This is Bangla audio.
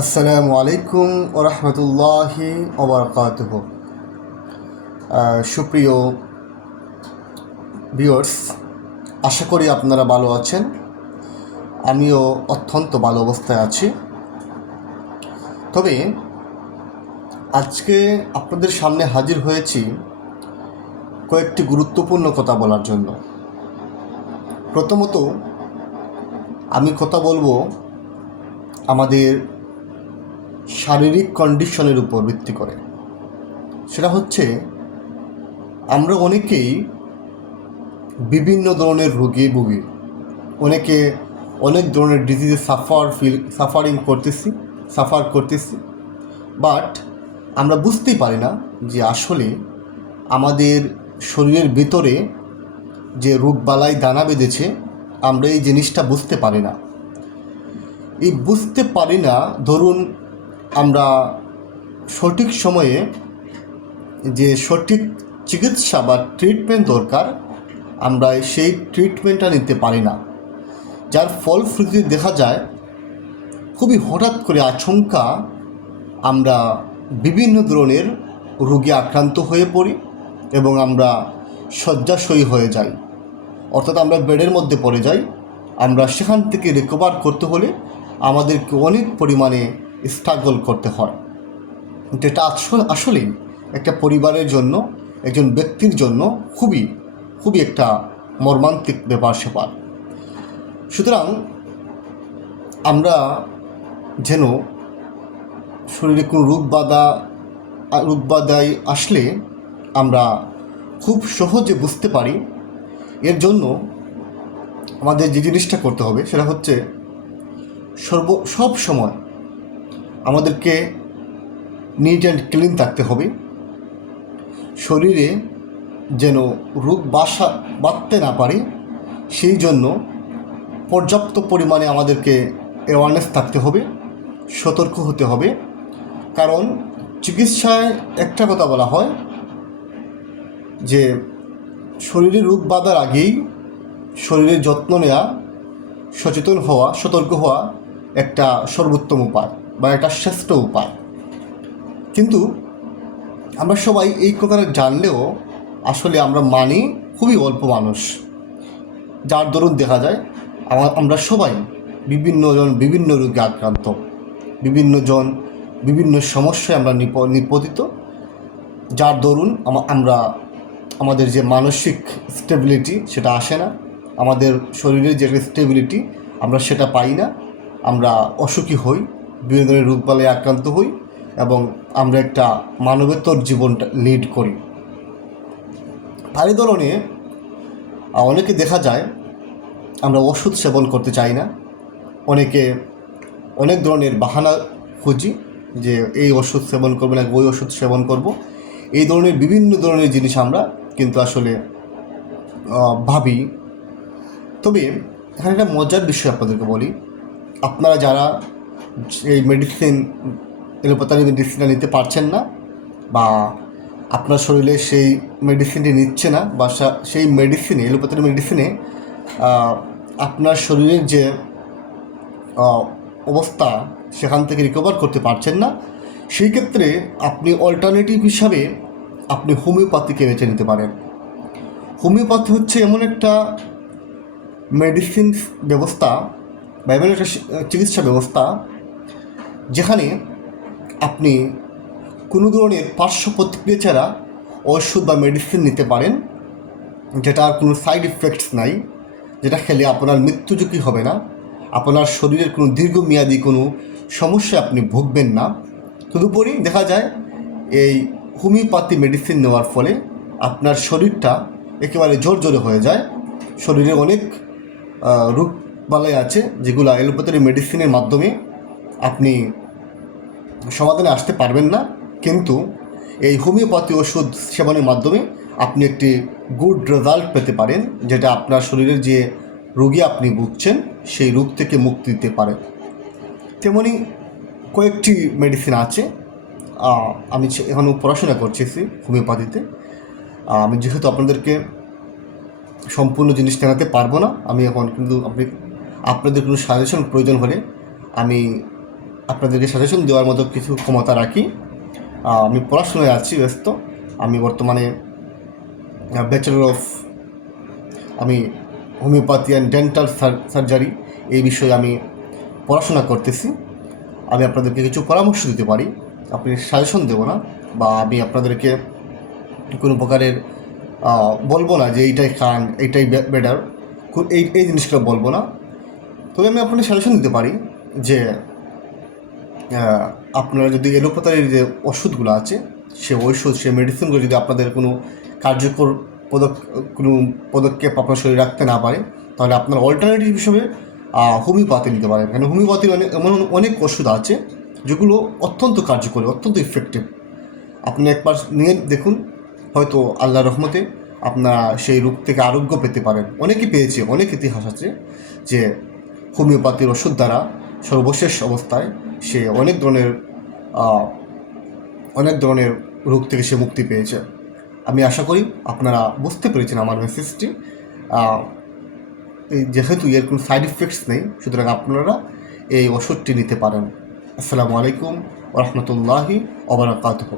আসসালামু আলাইকুম ওরহমতুল্লাহি ওবরকাতুহু। সুপ্রিয় ভিউয়ার্স, আশা করি আপনারা ভালো আছেন। আমিও অত্যন্ত ভালো অবস্থায় আছি। তবে আজকে আপনাদের সামনে হাজির হয়েছি কয়েকটি গুরুত্বপূর্ণ কথা বলার জন্য। প্রথমত আমি কথা বলবো আমাদের শারীরিক কন্ডিশনের উপর ভিত্তি করে। সেটা হচ্ছে, আমরা অনেকেই বিভিন্ন ধরনের রোগে ভুগি, অনেকে অনেক ধরনের ডিজিজে সাফার করতেছি, বাট আমরা বুঝতেই পারি না যে আসলে আমাদের শরীরের ভিতরে যে রোগবালাই দানা বেঁধেছে, আমরা এই জিনিসটা বুঝতে পারি না। এই বুঝতে পারি না, ধরুন আমরা সঠিক সময়ে যে সঠিক চিকিৎসা বা ট্রিটমেন্ট দরকার, আমরা সেই ট্রিটমেন্টটা নিতে পারি না, যার ফলশ্রুতি দেখা যায় খুবই হঠাৎ করে আচমকা আমরা বিভিন্ন ধরনের রোগে আক্রান্ত হয়ে পড়ি এবং আমরা শয্যাশয়ী হয়ে যাই, অর্থাৎ আমরা বেডের মধ্যে পড়ে যাই। আমরা সেখান থেকে রিকভার করতে হলে আমাদেরকে অনেক পরিমাণে স্ট্রাগল করতে হয়, যেটা আসলেই একটা পরিবারের জন্য, একজন ব্যক্তির জন্য খুবই খুবই একটা মর্মান্তিক ব্যাপার স্যাপার। সুতরাং আমরা যেন শরীরে কোনো রোগবালাই আসলে আমরা খুব সহজে বুঝতে পারি। এর জন্য আমাদের যে জিনিসটা করতে হবে সেটা হচ্ছে, সব সময় আমাদেরকে নিট অ্যান্ড ক্লিন থাকতে হবে। শরীরে যেন রোগ বাঁধতে না পারে, সেই জন্য পর্যাপ্ত পরিমাণে আমাদেরকে অ্যাওয়ারনেস থাকতে হবে, সতর্ক হতে হবে। কারণ চিকিৎসায় একটা কথা বলা হয় যে শরীরে রোগ বাঁধার আগেই শরীরের যত্ন নেওয়া, সচেতন হওয়া, সতর্ক হওয়া একটা সর্বোত্তম উপায় বা একটা শ্রেষ্ঠ উপায়। কিন্তু আমরা সবাই এই কথাটা জানলেও আসলে আমরা মানি খুবই অল্প মানুষ, যার দরুন দেখা যায় আমরা সবাই বিভিন্ন রোগে আক্রান্ত, বিভিন্ন সমস্যায় আমরা নিপতিত, যার দরুন আমরা আমাদের যে মানসিক স্টেবিলিটি সেটা আসে না, আমাদের শরীরের যে স্টেবিলিটি আমরা সেটা পাই না, আমরা অসুখী হই, বিভিন্ন ধরনের রোগবালায় আক্রান্ত হই এবং আমরা একটা মানবেতর জীবনটা লিড করি। এই ধরনে অনেকে দেখা যায় আমরা ওষুধ সেবন করতে চাই না, অনেক ধরনের বাহানা খুঁজি যে এই ওষুধ সেবন করবো না, ওই ওষুধ সেবন করব, এই ধরনের বিভিন্ন ধরনের জিনিস আমরা কিন্তু আসলে ভাবি। তবে এখানে একটা মজার বিষয় আপনাদেরকে বলি, আপনারা যারা এই এলোপ্যাথি মেডিসিনটা নিতে পারছেন না, বা আপনার শরীরে সেই মেডিসিনটি নিচ্ছে না, বা সেই এলোপ্যাথি মেডিসিনে আপনার শরীরের যে অবস্থা সেখান থেকে রিকভার করতে পারছেন না, সেই ক্ষেত্রে আপনি অল্টারনেটিভ হিসাবে আপনি হোমিওপ্যাথিকে বেছে নিতে পারেন। হোমিওপ্যাথি হচ্ছে এমন একটা মেডিসিন ব্যবস্থা বা এমন একটা চিকিৎসা ব্যবস্থা যেখানে আপনি কোনো ধরনের পার্শ্ব প্রতিক্রিয়া ছাড়া ওষুধ বা মেডিসিন নিতে পারেন, যেটার কোনো সাইড ইফেক্টস নাই, যেটা খেলে আপনার মৃত্যু ঝুঁকি হবে না, আপনার শরীরের কোনো দীর্ঘমেয়াদী কোনো সমস্যায় আপনি ভুগবেন না। তদুপরি দেখা যায় এই হোমিওপ্যাথি মেডিসিন নেওয়ার ফলে আপনার শরীরটা একেবারে জোরে হয়ে যায়। শরীরে অনেক রোগবালাই আছে যেগুলো এলোপ্যাথি মেডিসিনের মাধ্যমে আপনি সমাধানে আসতে পারবেন না, কিন্তু এই হোমিওপ্যাথি ওষুধ সেবনের মাধ্যমে আপনি একটি গুড রেজাল্ট পেতে পারেন, যেটা আপনার শরীরের যে রোগে আপনি ভুগছেন সেই রোগ থেকে মুক্তি দিতে পারে। তেমনি কয়েকটি মেডিসিন আছে, আমি এখনও পড়াশোনা করতেছি হোমিওপ্যাথিতে। আমি যেহেতু আপনাদেরকে সম্পূর্ণ জিনিস জানাতে পারবো না, আমি এখন কিন্তু আপনাদের কোনো সাজেশন প্রয়োজন হলে আমি আপনাদেরকে সাজেশন দেওয়ার মতো কিছু ক্ষমতা রাখি। আমি পড়াশোনায় আছি ব্যস্ত। আমি বর্তমানে ব্যাচেলর অফ আমি হোমিওপ্যাথি অ্যান্ড ডেন্টাল সার্জারি এই বিষয়ে আমি পড়াশোনা করতেছি। আমি আপনাদেরকে কিছু পরামর্শ দিতে পারি, আপনি সাজেশন দেবো না, বা আমি আপনাদেরকে কোনো প্রকারের বলবো না যে এইটাই খান, এইটাই বেটার, এই এই জিনিসগুলো বলবো না। তবে আমি আপনাদের সাজেশন দিতে পারি যে আপনারা যদি এলোপ্যাথির যে ওষুধগুলো আছে, সে ঔষধ, সে মেডিসিনগুলো যদি আপনাদের কোনো কার্যকর কোনো পদক্ষেপ আপনার শরীরে রাখতে না পারে, তাহলে আপনার অল্টারনেটিভ হিসেবে হোমিওপ্যাথি নিতে পারেন। কারণ হোমিওপ্যাথি এমন অনেক ওষুধ আছে যেগুলো অত্যন্ত কার্যকরী, অত্যন্ত ইফেক্টিভ। আপনি একবার নিয়ে দেখুন, হয়তো আল্লাহর রহমতে আপনারা সেই রোগ থেকে আরোগ্য পেতে পারেন। অনেকেই পেয়েছে, অনেক ইতিহাস আছে যে হোমিওপ্যাথির ওষুধ দ্বারা সর্বশেষ অবস্থায় সে অনেক ধরনের রোগ থেকে সে মুক্তি পেয়েছে। আমি আশা করি আপনারা বুঝতে পেরেছেন আমার মেসেজটি। যেহেতু এর কোনো সাইড ইফেক্টস নেই, সুতরাং আপনারা এই ওষুধটি নিতে পারেন। আসসালামু আলাইকুম ওয়া রাহমাতুল্লাহি ওয়া বারাকাতুহু।